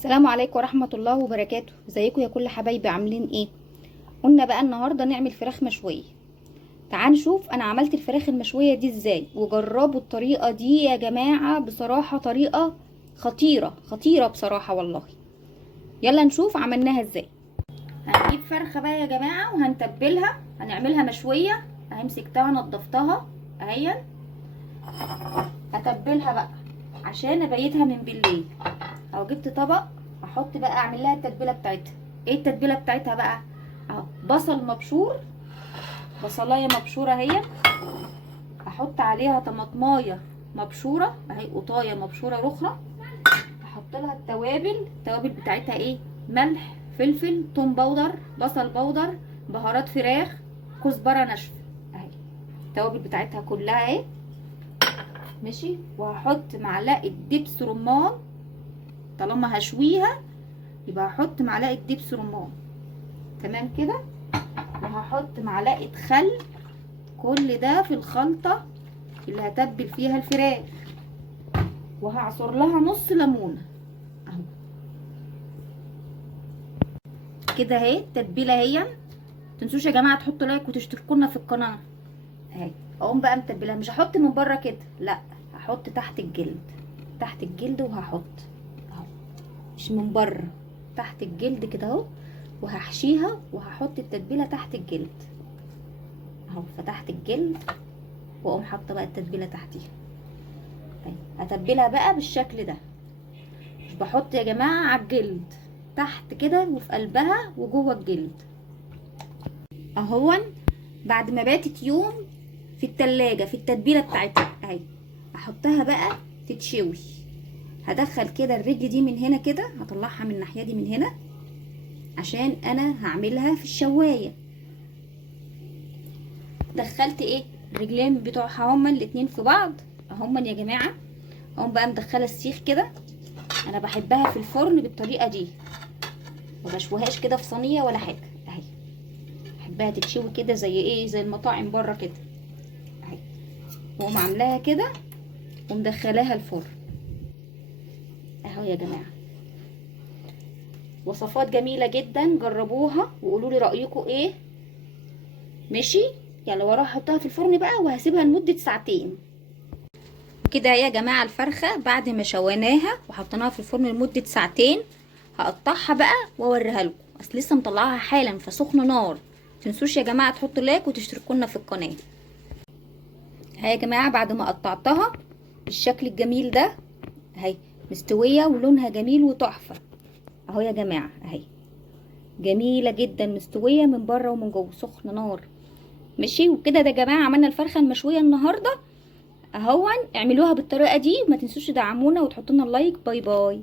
السلام عليكم ورحمة الله وبركاته. ازيكم يا كل حبايبي، عاملين ايه؟ قلنا بقى النهاردة نعمل فراخ مشوية. تعال نشوف انا عملت الفراخ المشوية دي ازاي، وجربوا الطريقة دي يا جماعة. بصراحة طريقة خطيرة خطيرة بصراحة والله. يلا نشوف عملناها ازاي. هنجيب فرخة بقى يا جماعة وهنتبلها، هنعملها مشوية. اهي مسكتها نضفتها اهي، هتبلها بقى عشان ابيتها من بالليل. اهو جبت طبق احط بقى اعمل لها التتبيله بتاعتها. ايه التتبيله بتاعتها بقى؟ اهو بصل مبشور، بصلايه مبشوره اهي، احط عليها طماطمايه مبشوره اهي، قطايه مبشوره اخرى. احط لها التوابل بتاعتها ايه؟ ملح، فلفل، توم باودر، بصل باودر، بهارات فراخ، كزبره ناشفه اهي. التوابل بتاعتها كلها اهي ماشي. وهحط معلقه دبس رمان، طالما هشويها يبقى هحط معلقه دبس رمان. تمام كده. وهحط معلقه خل. كل ده في الخلطه اللي هتبل فيها الفراخ. وهعصر لها نص ليمونه اهو كده اهي. التتبيله اهي. متنسوش يا جماعه تحطوا لايك وتشتركوا لنا في القناه اهي. اقوم بقى متبلها، مش هحط من بره كده، لا هحط تحت الجلد، تحت الجلد. وهحط اهو، مش من بره، تحت الجلد كده اهو. وهحشيها وهحط التتبيله تحت الجلد اهو. فتحت الجلد واقوم حاطه بقى التتبيله تحتيها اهي. هتبلها بقى بالشكل ده، مش بحط يا جماعه على الجلد، تحت كده وفي قلبها وجوه الجلد اهون. بعد ما باتت يوم في التلاجة في التتبيله بتاعتها اهي، احطها بقى تتشوي. هدخل كده الرجل دي من هنا كده، هطلعها من الناحيه دي من هنا عشان انا هعملها في الشوايه. دخلت ايه؟ الرجلين بتوعها هما الاتنين في بعض هما يا جماعه. اقوم بقى مدخله السيخ كده. انا بحبها في الفرن بالطريقه دي، ما بشويهاش كده في صينيه ولا حاجه اهي. بحبها تتشوي كده زي ايه، زي المطاعم بره كده اهي. واقوم عاملاها كده ومدخلاها الفرن اهو يا جماعه. وصفات جميله جدا، جربوها وقولوا لي رايكم ايه. ماشي. يلا واروح احطها في الفرن بقى وهسيبها لمده ساعتين كده يا جماعه. الفرخه بعد ما شويناها وحطيناها في الفرن لمده ساعتين، هقطعها بقى واوريها لكم. اصل لسه مطلعاها حالا فسخنه نار. متنسوش يا جماعه تحطوا لايك وتشتركوا لنا في القناه. اهي يا جماعه بعد ما قطعتها بالشكل الجميل ده اهي، مستويه ولونها جميل وتحفه اهو يا جماعه اهي. جميله جدا، مستويه من بره ومن جوه، سخنه نار. ماشي. وكده ده يا جماعه عملنا الفرخه المشويه النهارده اهون. اعملوها بالطريقه دي، ما تنسوش تدعمونا وتحطوا لنا اللايك. باي باي.